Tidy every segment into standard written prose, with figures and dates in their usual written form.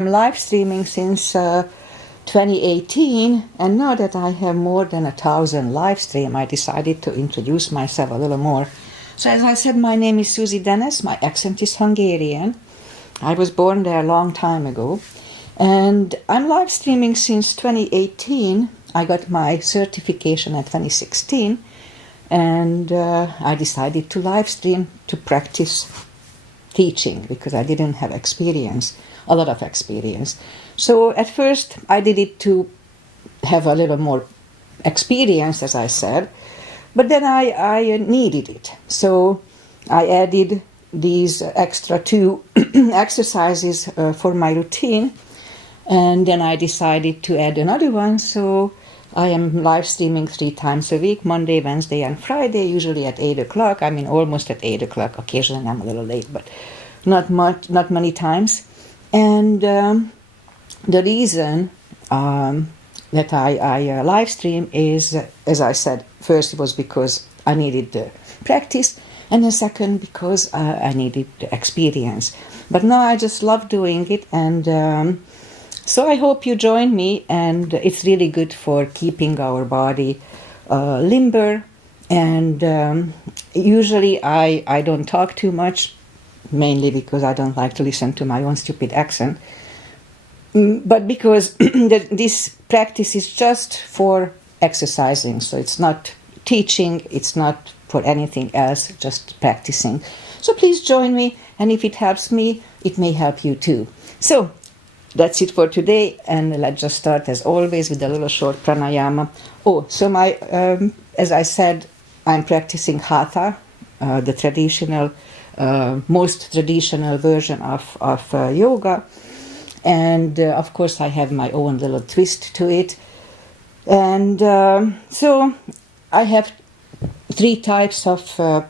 Live streaming since 2018, and now that I have more than 1,000 live stream, I decided to introduce myself a little more. So as I said, my name is Susie Dennis. My accent is Hungarian. I was born there a long time ago, and I'm live streaming since 2018. I got my certification in 2016, and I decided to live stream to practice teaching because I didn't have a lot of experience. So at first I did it to have a little more experience, as I said, but then I needed it. So I added these extra two exercises for my routine, and then I decided to add another one. So I am live streaming 3 times a week, Monday, Wednesday, and Friday, usually at 8 o'clock. I mean, almost at 8 o'clock. Occasionally I'm a little late, but not many times. And the reason that I live stream is, as I said, first it was because I needed the practice, and the second because I needed the experience. But now I just love doing it, and so I hope you join me, and it's really good for keeping our body limber. And usually I don't talk too much, mainly because I don't like to listen to my own stupid accent. But because this practice is just for exercising, so it's not teaching, it's not for anything else, just practicing. So please join me, and if it helps me, it may help you too. So that's it for today, and let's just start as always with a little short pranayama. Oh, so as I said, I'm practicing Hatha, the traditional, most traditional version of yoga. And of course I have my own little twist to it. And so I have 3 types of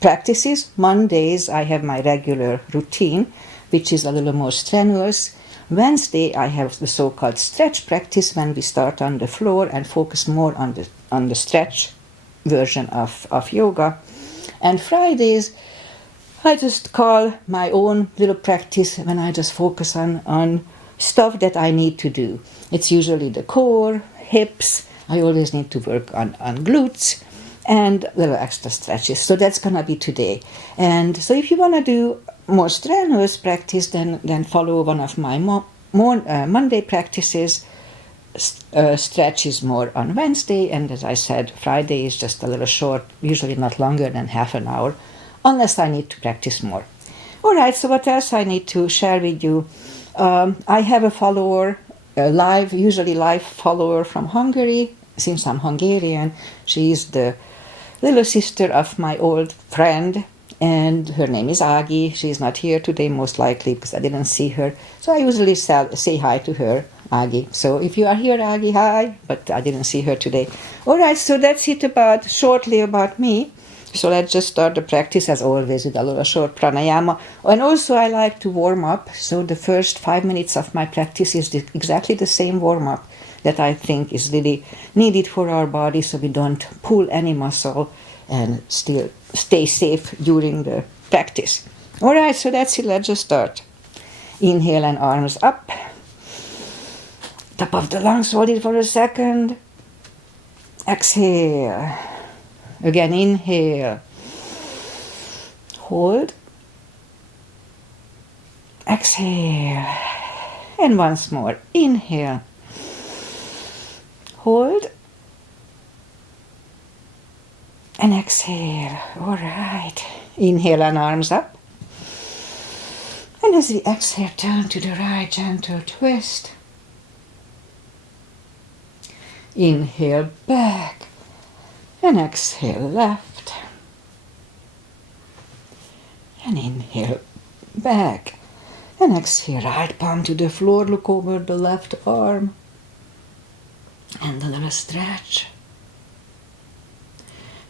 practices. Mondays I have my regular routine, which is a little more strenuous. Wednesday I have the so-called stretch practice, when we start on the floor and focus more on the stretch version of yoga. And Fridays I just call my own little practice, when I just focus on stuff that I need to do. It's usually the core, hips. I always need to work on glutes and little extra stretches. So that's going to be today. And so if you want to do more strenuous practice, then follow one of my more Monday practices. Stretch is more on Wednesday, and as I said, Friday is just a little short, usually not longer than half an hour, unless I need to practice more. All right, so what else I need to share with you? I have a follower, usually live follower from Hungary. Since I'm Hungarian, she's the little sister of my old friend, and her name is Ági. She's not here today, most likely, because I didn't see her. So I usually say hi to her, Ági. So if you are here, Ági, hi, but I didn't see her today. All right, so that's it shortly about me. So let's just start the practice, as always, with a little short pranayama. And also I like to warm up. So the first 5 minutes of my practice is exactly the same warm-up that I think is really needed for our body, so we don't pull any muscle and still stay safe during the practice. All right, so that's it. Let's just start. Inhale and arms up. Top of the lungs, hold it for a second. Exhale. Again, inhale, hold, exhale, and once more, inhale, hold, and exhale. All right, inhale and arms up, and as we exhale, turn to the right, gentle twist, inhale back, and exhale left, and inhale back, and exhale right palm to the floor, look over the left arm, and a little stretch,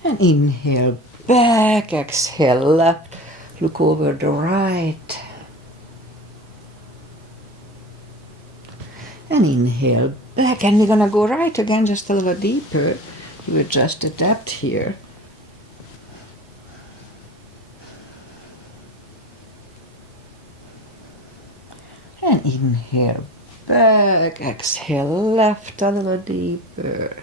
and inhale back, exhale left, look over the right, and inhale back, and we're gonna go right again, just a little deeper. To adjust the depth here. And inhale. Inhale back, exhale left a little deeper.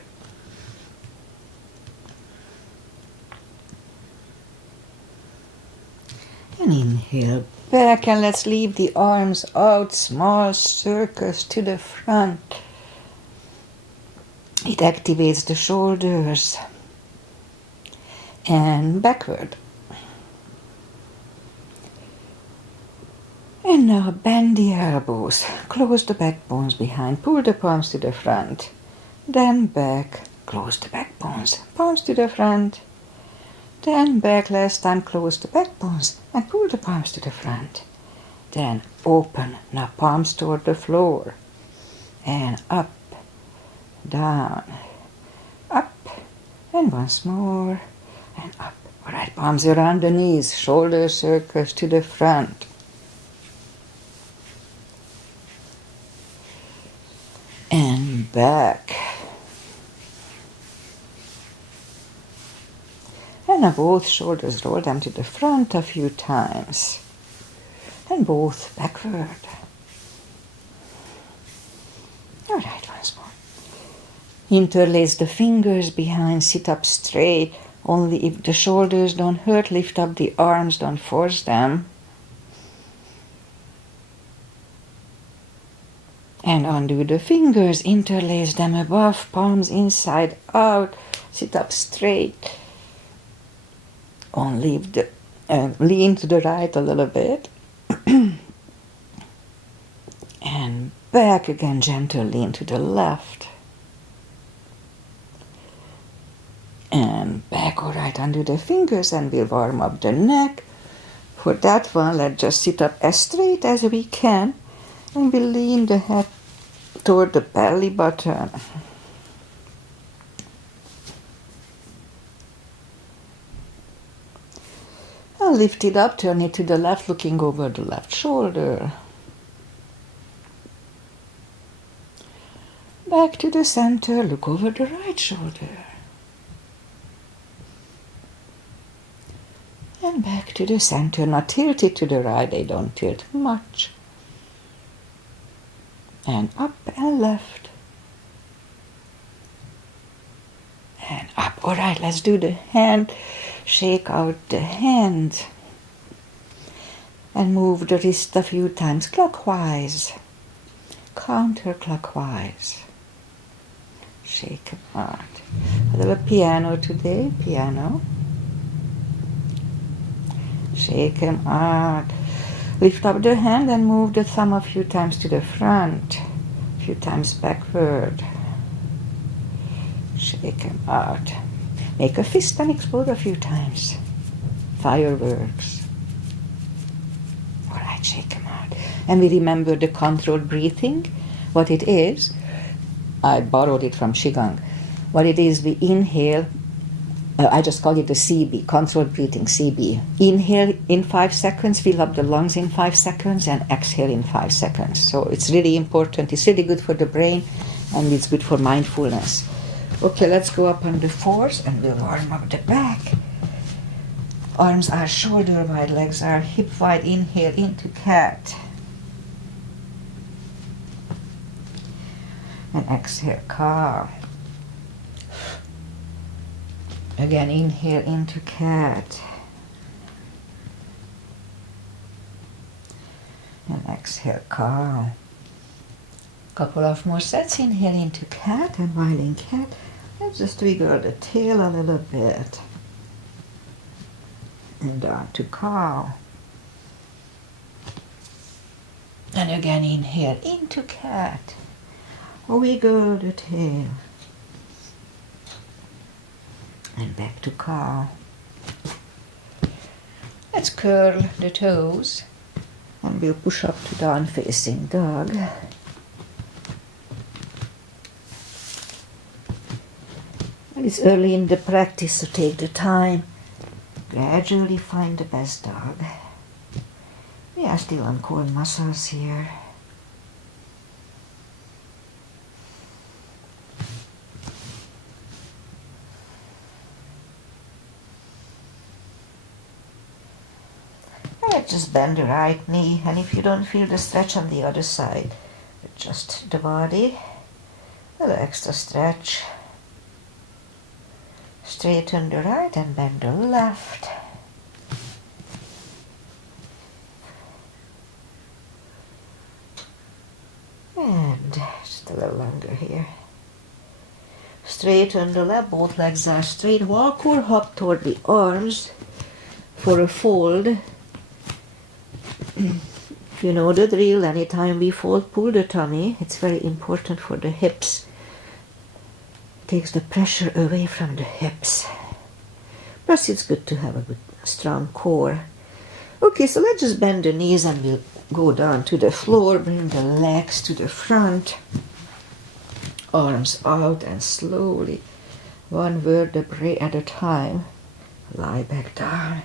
And inhale back, and let's leave the arms out, small circles to the front. It activates the shoulders. And backward. And now bend the elbows, close the backbones behind, pull the palms to the front, then back, close the backbones, palms to the front, then back, last time close the backbones and pull the palms to the front, then open, now palms toward the floor, and up, down, up, and once more, and up. All right, palms around the knees, shoulder circles to the front. And back. And now both shoulders, roll them to the front a few times. And both backward. All right, once more. Interlace the fingers behind, sit up straight. Only if the shoulders don't hurt, lift up the arms, don't force them. And undo the fingers, interlace them above, palms inside out, sit up straight. Only if the, lean to the right a little bit. And back again, gentle lean to the left. And back, all right, undo the fingers, and we'll warm up the neck. For that one, let's just sit up as straight as we can. And we lean the head toward the belly button. And lift it up, turn it to the left, looking over the left shoulder. Back to the center, look over the right shoulder. And back to the center, now tilt it to the right, they don't tilt much. And up and left. And up. All right, let's do the hand. Shake out the hand. And move the wrist a few times clockwise. Counterclockwise. Shake them out. A little piano today, piano. Shake them out. Lift up the hand and move the thumb a few times to the front, a few times backward. Shake them out. Make a fist and explode a few times. Fireworks. All right, shake them out. And we remember the controlled breathing, what it is. I borrowed it from Qigong. What it is, we inhale. I just call it the CB, controlled breathing, CB. Inhale in 5 seconds, fill up the lungs in 5 seconds, and exhale in 5 seconds. So it's really important. It's really good for the brain, and it's good for mindfulness. Okay, let's go up on the fours, and we'll warm up the back. Arms are shoulder wide, legs are hip wide. Inhale into cat. And exhale, cow. Again, inhale into cat. And exhale, cow. Couple of more sets. Inhale into cat, and while in cat, let's just wiggle the tail a little bit. And down to cow. And again, inhale into cat. Wiggle the tail. And back to cow. Let's curl the toes. And we'll push up to down facing dog. And it's early in the practice, so take the time. Gradually find the best dog. We are still on core muscles here. Just bend the right knee, and if you don't feel the stretch on the other side, Adjust the body, a little extra stretch. Straighten the right and bend the left. And just a little longer here. Straighten the left, both legs are straight. Walk or hop toward the arms for a fold. You know the drill, anytime we fold, pull the tummy. It's very important for the hips. Takes the pressure away from the hips. Plus it's good to have a good strong core. Okay, so let's just bend the knees and we'll go down to the floor, bring the legs to the front, arms out, and slowly, one vertebrae at a time, lie back down.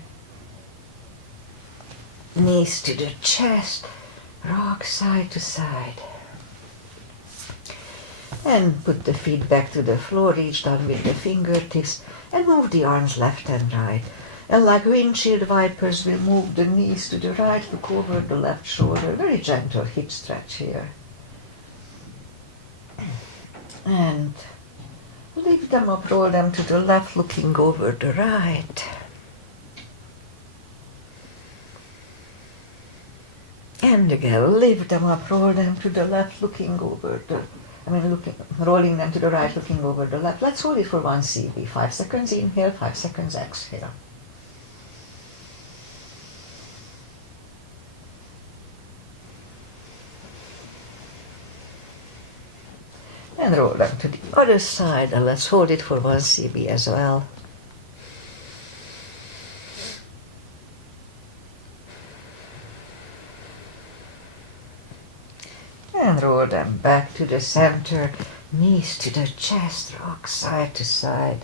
Knees to the chest, rock side to side. And put the feet back to the floor, reach down with the fingertips, and move the arms left and right. And like windshield wipers, we'll move the knees to the right, look over the left shoulder. Very gentle hip stretch here. And lift them up, roll them to the left, looking over the right. And again, lift them up, roll them to the left, looking over the, rolling them to the right, looking over the left. Let's hold it for 1 CB. 5 seconds inhale, 5 seconds exhale. And roll them to the other side, and let's hold it for 1 CB as well. And roll them back to the center, knees to the chest, rock side to side.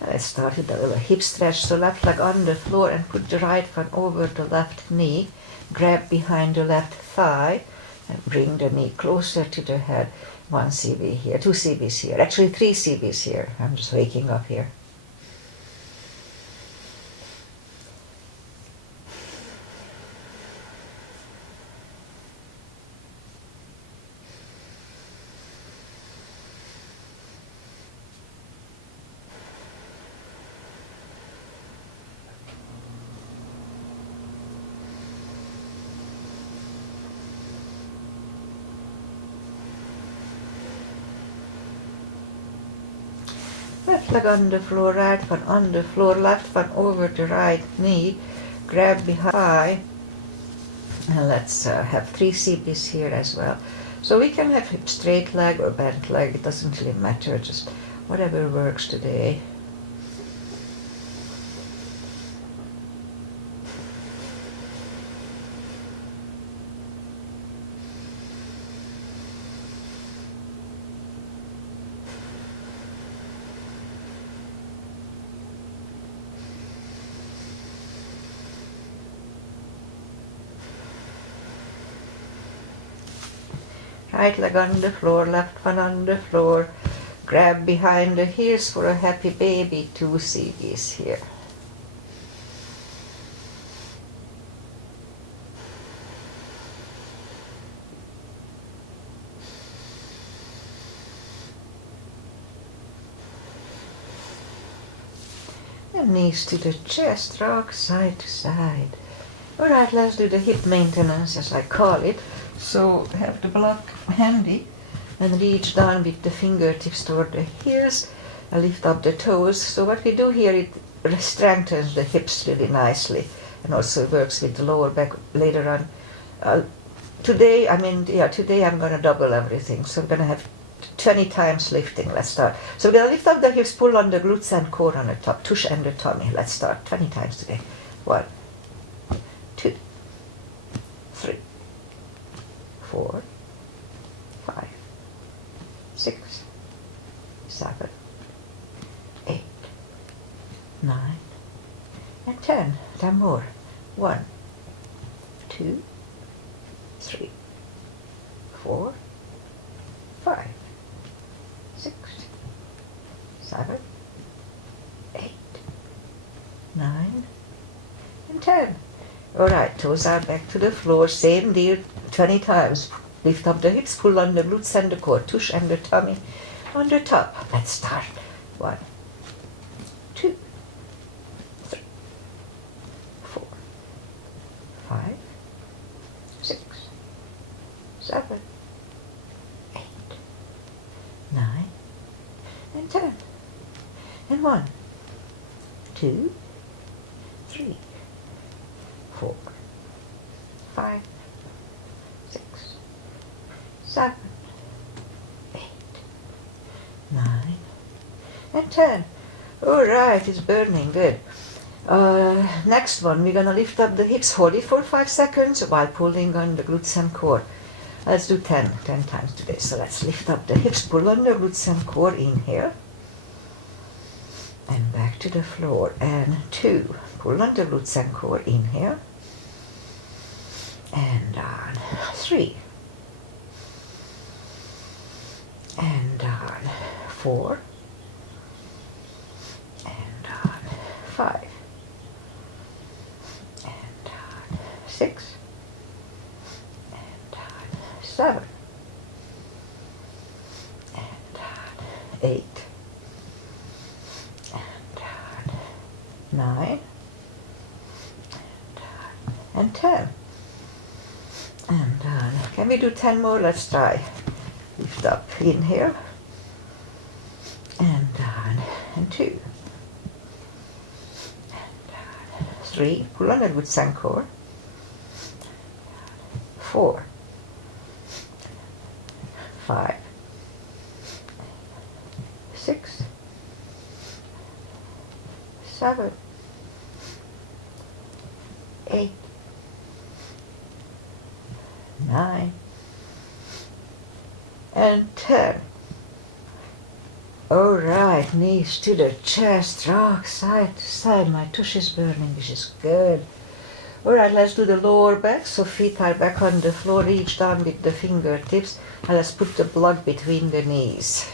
And let's start with a little hip stretch, so left leg on the floor and put the right one over the left knee. Grab behind the left thigh and bring the knee closer to the head. 1 CB here, 2 CBs here, actually 3 CBs here. I'm just waking up here. Left leg on the floor, right one on the floor, left one over the right knee, grab behind, and let's have 3 CBs here as well. So we can have straight leg or bent leg, it doesn't really matter, just whatever works today. Right leg on the floor, left one on the floor. Grab behind the heels for a happy baby, 2 CBs here. And knees to the chest, rock side to side. Alright, let's do the hip maintenance as I call it. So have the block handy and reach down with the fingertips toward the heels and lift up the toes. So what we do here, it strengthens the hips really nicely and also works with the lower back later on. Today I'm going to double everything. So I'm going to have 20 times lifting. Let's start. So we're going to lift up the hips, pull on the glutes and core on the top, tush and the tummy. Let's start 20 times today. 1, 2, 3, 4, 5, 6, 7, 8, 9, and 10. 10 more. 1, 2, 3, 4, 5, 6, 7, 8, 9, and 10. Alright, toes are back to the floor, same deal, 20 times. Lift up the hips, pull on the glutes and the core, tush and the tummy on the top. Let's start. 1, 2, 3, 4, 5, 6, 7, 8, 9, and 10. And 1, 2, 3, 4, 5, 6, 7, 8, 9, and 10. All right, it's burning, good. Next one, we're gonna lift up the hips, hold it for 5 seconds while pulling on the glutes and core. Let's do 10 times today. So let's lift up the hips, pull on the glutes and core, inhale. And back to the floor. And 2, pull on the glutes and core, inhale. And down. 3. And down. 4. And down. 5. And down. 6. And down. 7. And down. 8. And down. 9. And down. And 10. And down. Can we do 10 more? Let's try. Lift up, inhale. And down. And 2. And down. 3. Pull on the glutes and core. 4. 5. 6. 7. 8. 9. And 10. All right, knees to the chest, rock side to side. My tush is burning, which is good. All right, let's do the lower back. So feet are back on the floor, reach down with the fingertips, and let's put the block between the knees.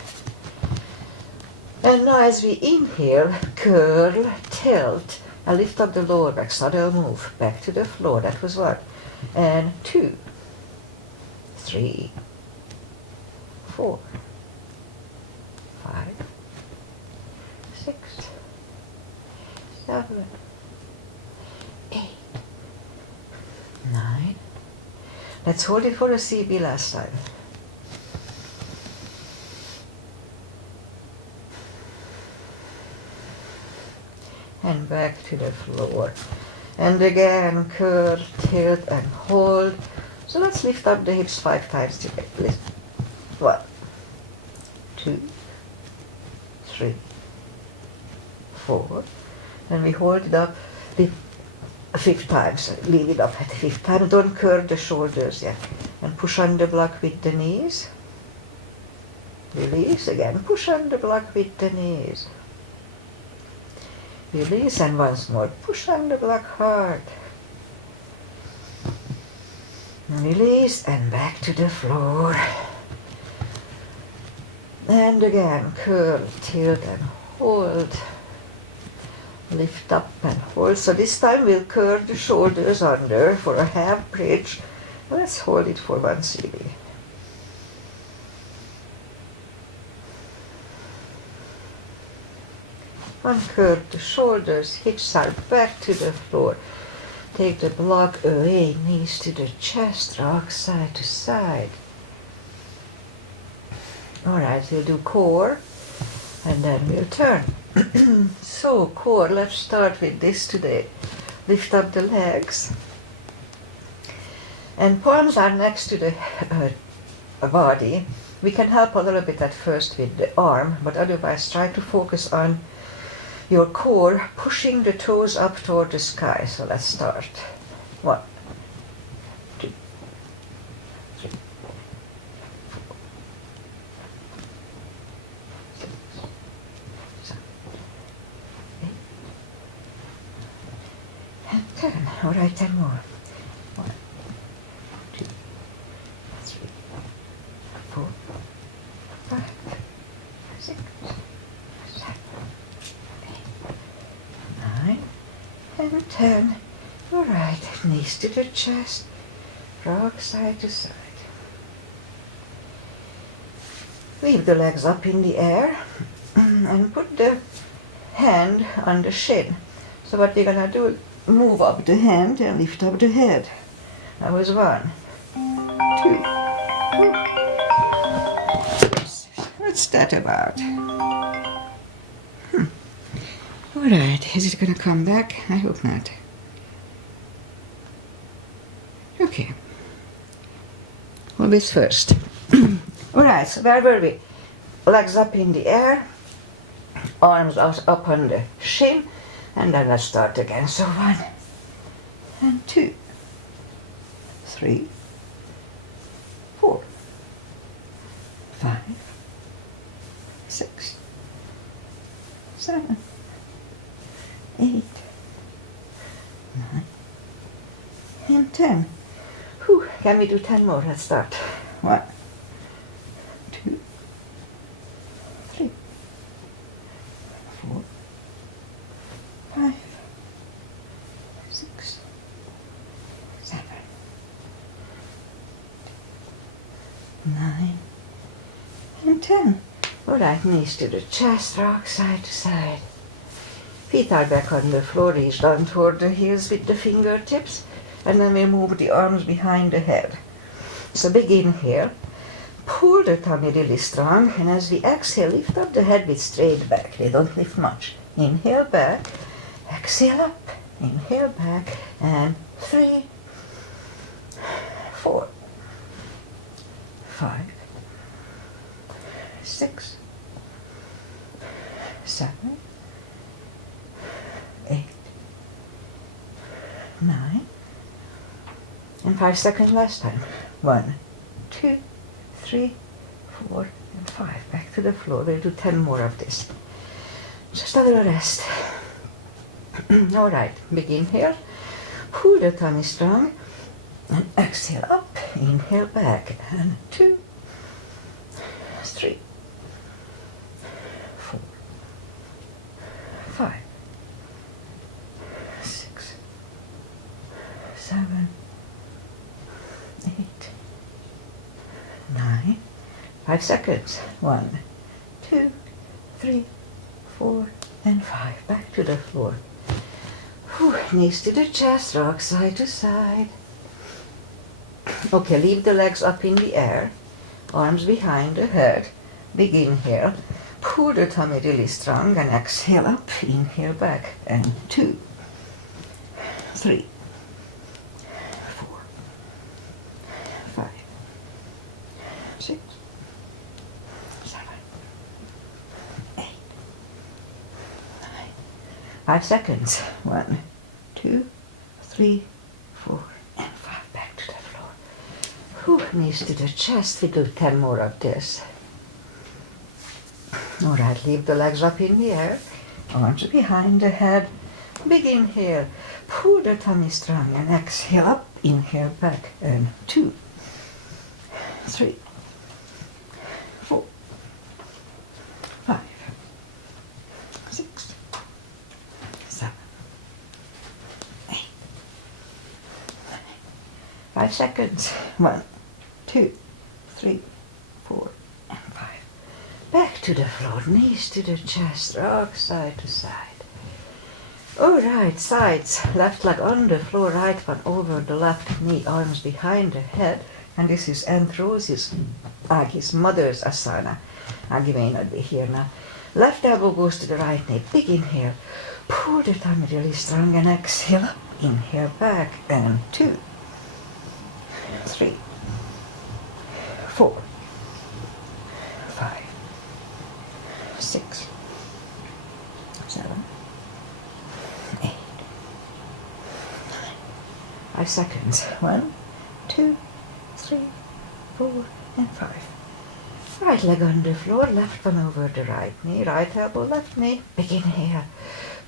And now as we inhale, curl, tilt, and lift up the lower back, subtle move, back to the floor. That was 1. And 2, 3, 4, 5, 6, 7, 8, 9. Let's hold it for a CB last time. And back to the floor. And again, curl, tilt, and hold. So let's lift up the hips 5 times today. Lift. 1, 2, 3, 4. And we hold it up the 5th time. So leave it up at the 5th time. Don't curl the shoulders yet. And push on the block with the knees. Release again. Push on the block with the knees. Release, and once more. Push on the block hard. Release, and back to the floor. And again, curl, tilt, and hold. Lift up and hold. So this time we'll curl the shoulders under for a half bridge. Let's hold it for 1 CB. Uncurl the shoulders, hips are back to the floor. Take the block away, knees to the chest, rock side to side. Alright, we'll do core, and then we'll turn. So, core, let's start with this today. Lift up the legs. And palms are next to the body. We can help a little bit at first with the arm, but otherwise try to focus on your core, pushing the toes up toward the sky. So let's start. 1, 2, 3, 4, 6, 7, 8, and 10. All right, 10 more. 1, 2, 3, 4, 5, 6, 7, 8, 9, and 10. All right, knees to the chest, rock side to side. Leave the legs up in the air and put the hand on the shin. So what we're gonna do is move up the hand and lift up the head. That was 1, 2. What's that about? Alright, is it gonna come back? I hope not. Okay. Always first. Alright, so where were we? Legs up in the air, arms up on the shin, and then let's start again. So 1 and 2, 3, 4, 5, 6, 7, 8, 9, and 10. Whew, can we do 10 more? Let's start. 1, 2, 3, 4, 5, 6, 7, 9, and 10. Alright, knees to the chest, rock side to side. Feet are back on the floor, reach down toward the heels with the fingertips, and then we move the arms behind the head. So begin here. Pull the tummy really strong, and as we exhale, lift up the head with straight back. We don't lift much. Inhale back, exhale up, inhale back, and 3, 4, 5, 6, 7, 8, 9, and 5 seconds last time. 1, 2, 3, 4, and 5. Back to the floor. We'll do 10 more of this. Just a little rest. Alright, begin here. Pull the tummy strong and exhale up. Inhale back. And 2, 3, 4, 5, 6, 7, 8, 9. 5 seconds. 1, 2, 3, 4, and 5. Back to the floor. Whew, knees to the chest, rock side to side. Okay, leave the legs up in the air, arms behind the head. Begin here. Pull the tummy really strong and exhale up, inhale back. And 2, 3, 4, 5, 6, 7, 8, 9. 5 seconds. 1, 2, 3, 4, and 5. Back to the floor. Whew, knees to the chest. We do 10 more of this. Alright, leave the legs up in the air, arms behind the head. Begin here. Pull the tummy strong and exhale up, inhale back. And 2, 3, 4, 5, 6, 7, 8, 9. 5 seconds. 1, 2, 3, 4, and 5. Back to the floor, knees to the chest, rock side to side. Alright, sides, left leg on the floor, right one over the left knee, arms behind the head. And this is Anthrosis, Agi's mother's asana. Agi may not be here now. Left elbow goes to the right knee. Begin here. Pull the tummy really strong and exhale up. Inhale back. And 2, 3, 4, 5, 6, 7, 8, 9. 5 seconds. 1, 2, 3, 4, and 5. Right leg on the floor, left one over the right knee, right elbow, left knee. Begin here.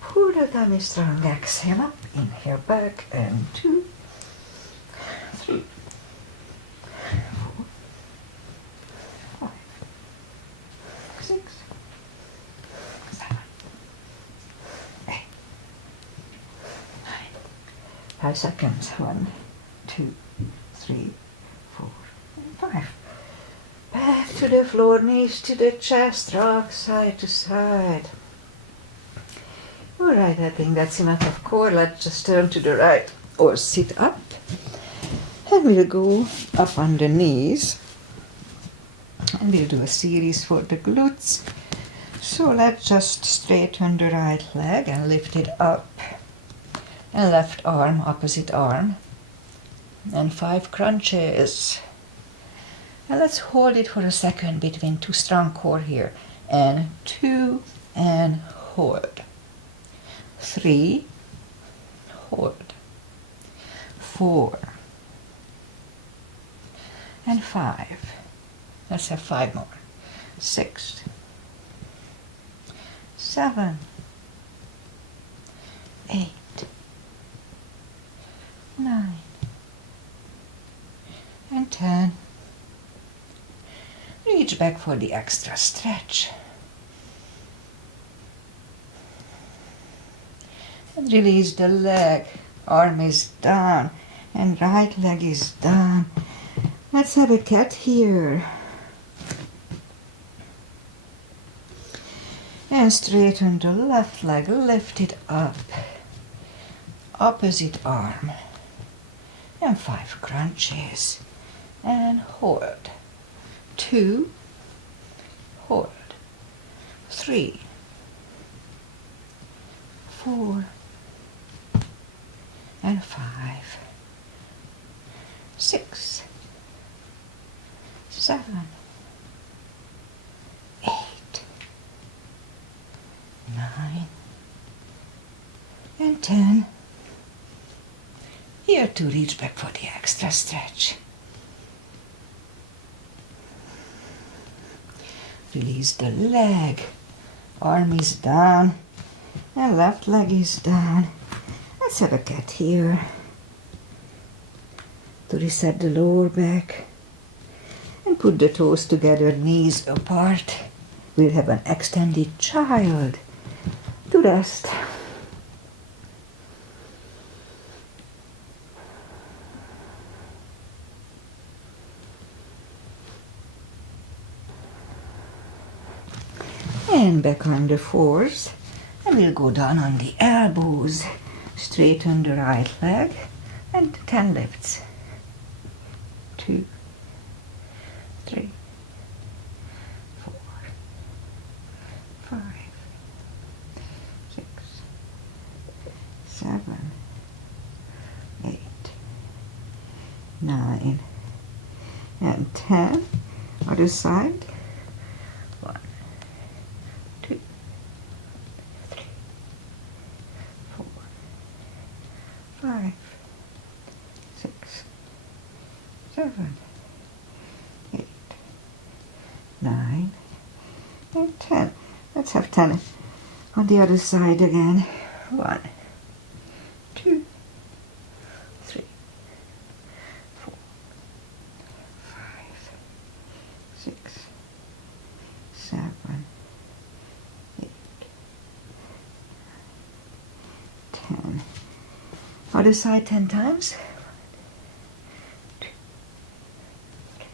Pull the tummy strong, exhale up, inhale back, and 2, 3, 4, 5, 6, 7, 8, 9. 5 seconds. 1, 2, 3, 4, and 5. Back to to the floor, knees to the chest, rock side to side. Alright, I think that's enough of core. Let's just turn to the right or sit up. And we'll go up on the knees. And we'll do a series for the glutes. So let's just straighten the right leg and lift it up. And left arm, opposite arm. And 5 crunches. And let's hold it for a second between 2 strong core here. And 2 and hold. 3, hold. 4 and 5. Let's have 5 more. 6, 7, 8, 9, and 10. Reach back for the extra stretch. And release the leg. Arm is down and right leg is down. Let's have a cat here. And straighten the left leg, lift it up. Opposite arm. And 5 crunches. And hold. 2, hold. 3, 4, and 5, 6, 7, 8, 9, and 10. Here to reach back for the extra stretch. Release the leg. Arm is down and left leg is down. Let's have a cat here to reset the lower back and put the toes together, knees apart. We'll have an extended child to rest. And back on the fours, and we'll go down on the elbows. Straighten the right leg and 10 lifts. 2, 3, 4, 5, 6, 7, 8, 9, and 10. Other side. 1, 2, 3, 4, 5, 6, 7, 8, 9, and 10. Let's have 10 on the other side again. 1, 2, 3, 4, 5, 6, 7, 8, 10. Other side 10 times. 1, 2, 3,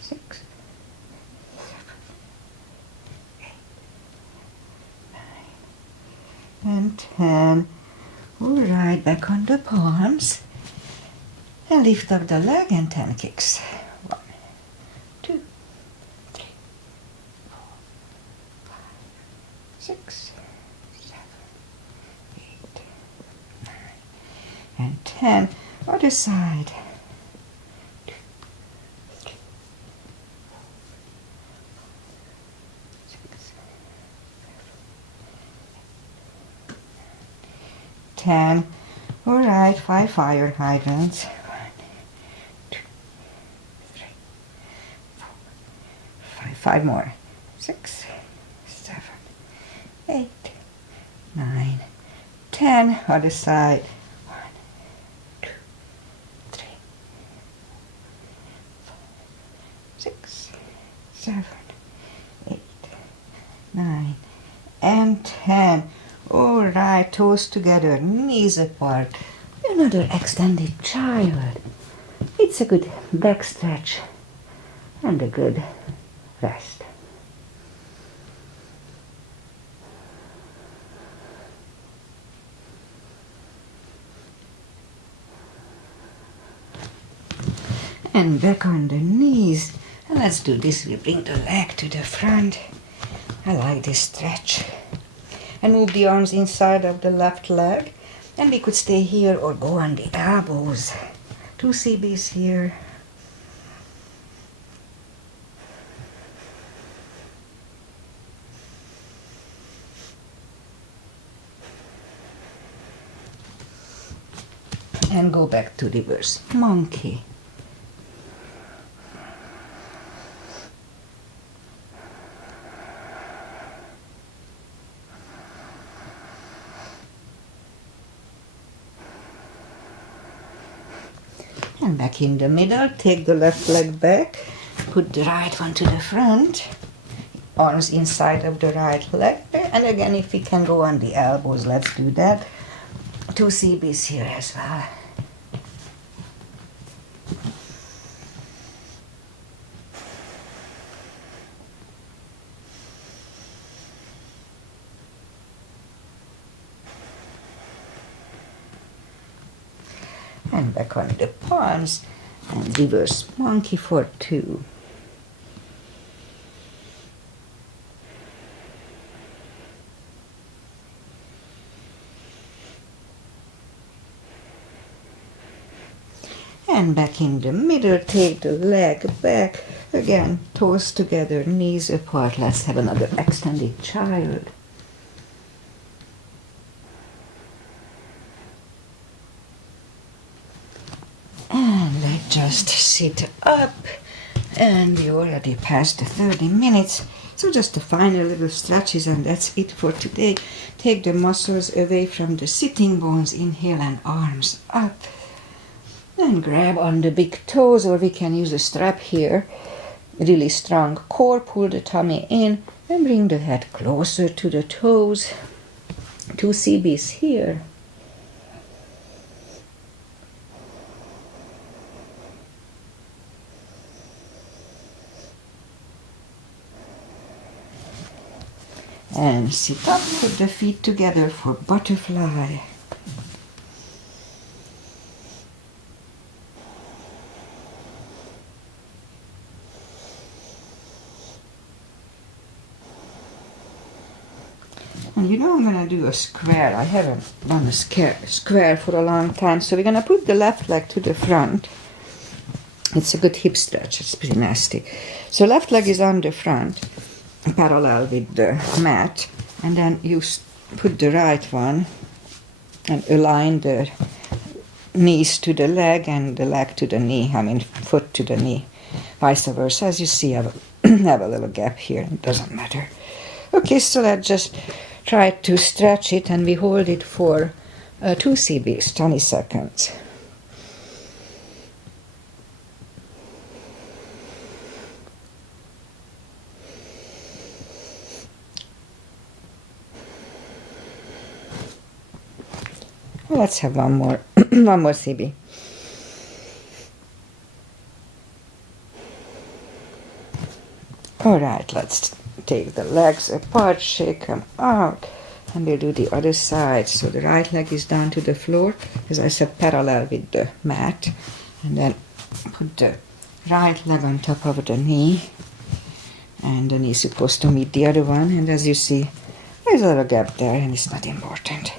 6, 7, 8, 9, and 10. All right, back on the palms. And lift up the leg and 10 kicks. 1, 2, 3, 4, 5, 6, 7, 8, 9, and 10. Other side. 2, 3, 4, 6, 10. All right, 5 fire hydrants. 1, 2, 3, 4, 5. 5 more. 6, 7, 8, 9, 10. Other side. 1, 2, 3, 4, 6, 7, 8, 9, and 10. All right, toes together, knees apart. Another extended child. it's a good back stretch and a good rest. And back on the knees. And let's do this. We bring the leg to the front. I like this stretch. And move the arms inside of the left leg. And we could stay here or go on the elbows. 2 CBs here. And go back to reverse monkey. And back in the middle, take the left leg back, put the right one to the front, arms inside of the right leg, and again if we can go on the elbows, let's do that. 2 CBs here as well. And back on the palms and reverse monkey for 2. And back in the middle, take the leg back, again toes together, knees apart. Let's have another extended child. And let's just sit up, and we already passed the 30 minutes. So just the final little stretches, and that's it for today. Take the muscles away from the sitting bones, inhale and arms up. And grab on the big toes, or we can use a strap here. Really strong core, pull the tummy in and bring the head closer to the toes. 2 CBs here. And sit up, put the feet together for butterfly. And you know I'm going to do a square. I haven't done a square for a long time. So we're going to put the left leg to the front. It's a good hip stretch. It's pretty nasty. So left leg is on the front, parallel with the mat. And then you put the right one and align the knees to the leg and the leg to the knee. I mean, foot to the knee. Vice versa. As you see, I have a little gap here. It doesn't matter. Okay, so let's just try to stretch it, and we hold it for 2 CBs, 20 seconds. Let's have one more, one more CB. All right, let's take the legs apart, shake them out, and we'll do the other side. So the right leg is down to the floor, as I said, parallel with the mat, and then put the right leg on top of the knee, and the knee is supposed to meet the other one, and as you see, there's a little gap there, and it's not important.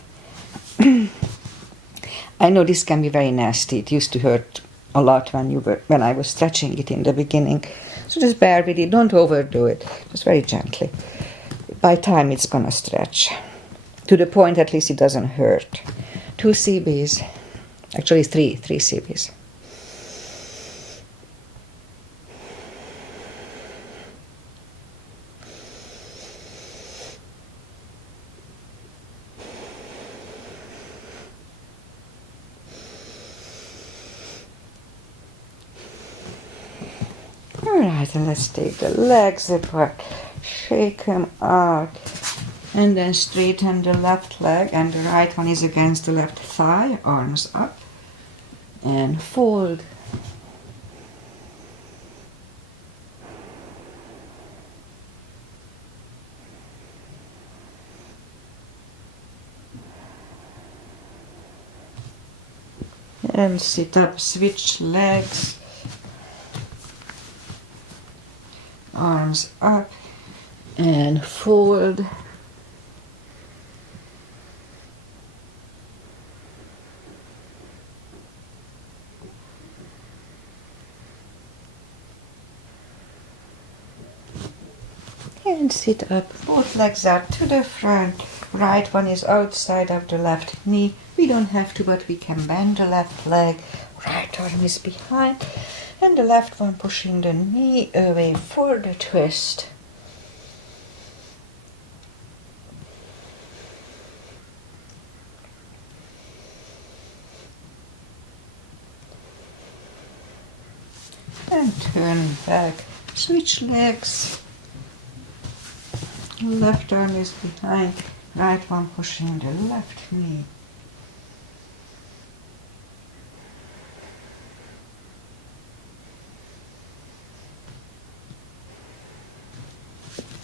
I know this can be very nasty. It used to hurt a lot when I was stretching it in the beginning. So just bear with it, don't overdo it, just very gently. By time it's gonna stretch. To the point at least it doesn't hurt. 2 CBs, actually 3 CBs. Alright, and let's take the legs apart, shake them out, and then straighten the left leg, and the right one is against the left thigh, arms up, and fold. And sit up, switch legs. Arms up and fold. And sit up. Both legs are to the front. Right one is outside of the left knee. We don't have to, but we can bend the left leg. Right arm is behind. And the left one pushing the knee away for the twist. And turn back. Switch legs. Left arm is behind, right one pushing the left knee.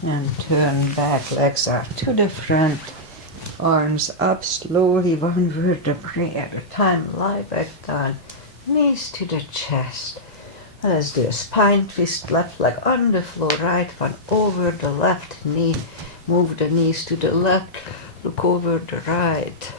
And turn back, legs are to the front, arms up slowly, one vertebrae at a time, lie back down, knees to the chest. Let's do a spine twist, left leg on the floor, right one over the left knee. Move the knees to the left, look over the right.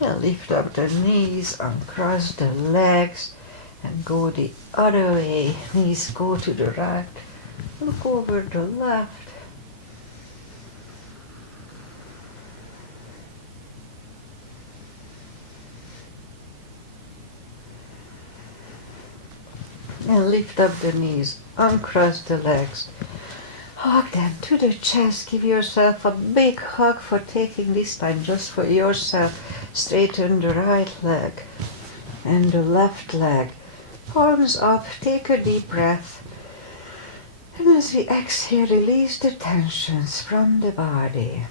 And lift up the knees, uncross the legs, and go the other way. Knees go to the right, look over the left. And lift up the knees, uncross the legs. Hug them to the chest. Give yourself a big hug for taking this time just for yourself. Straighten the right leg and the left leg. Arms up, take a deep breath. And as we exhale, release the tensions from the body.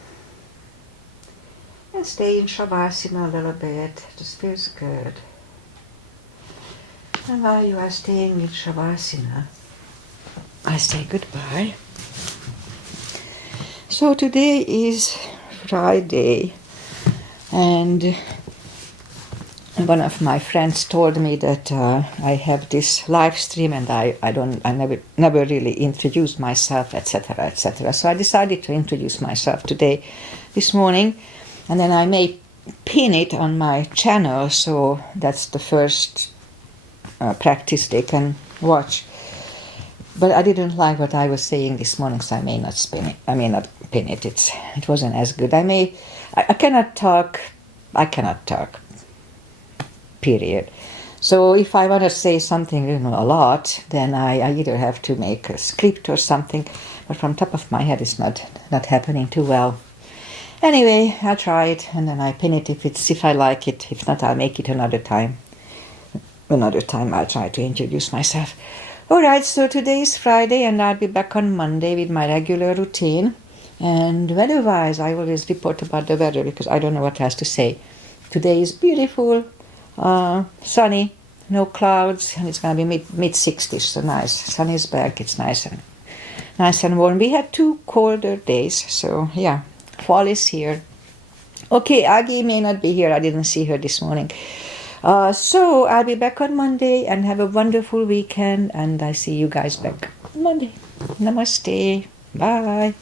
And stay in Shavasana a little bit. This feels good. And while you are staying in Shavasana, I say goodbye. So today is Friday, and one of my friends told me that I have this live stream, and I never really introduced myself, etc., etc. So I decided to introduce myself today, this morning, and then I may pin it on my channel, so that's the first practice they can watch. But I didn't like what I was saying this morning, so I may not spin it. I may not pin it. It wasn't as good. I cannot talk. I cannot talk. Period. So if I want to say something, a lot, then I either have to make a script or something. But from top of my head, it's not happening too well. Anyway, I try it, and then I pin it if I like it. If not, I'll make it another time. Another time I'll try to introduce myself. Alright, so today is Friday, and I'll be back on Monday with my regular routine. And weather-wise, I always report about the weather because I don't know what else to say. Today is beautiful, sunny, no clouds, and it's going to be mid-60s, so nice. Sun is back, it's nice and warm. We had 2 colder days, so yeah, fall is here. Okay, Aggie may not be here, I didn't see her this morning. So I'll be back on Monday, and have a wonderful weekend, and I see you guys back on Monday. Namaste. Bye.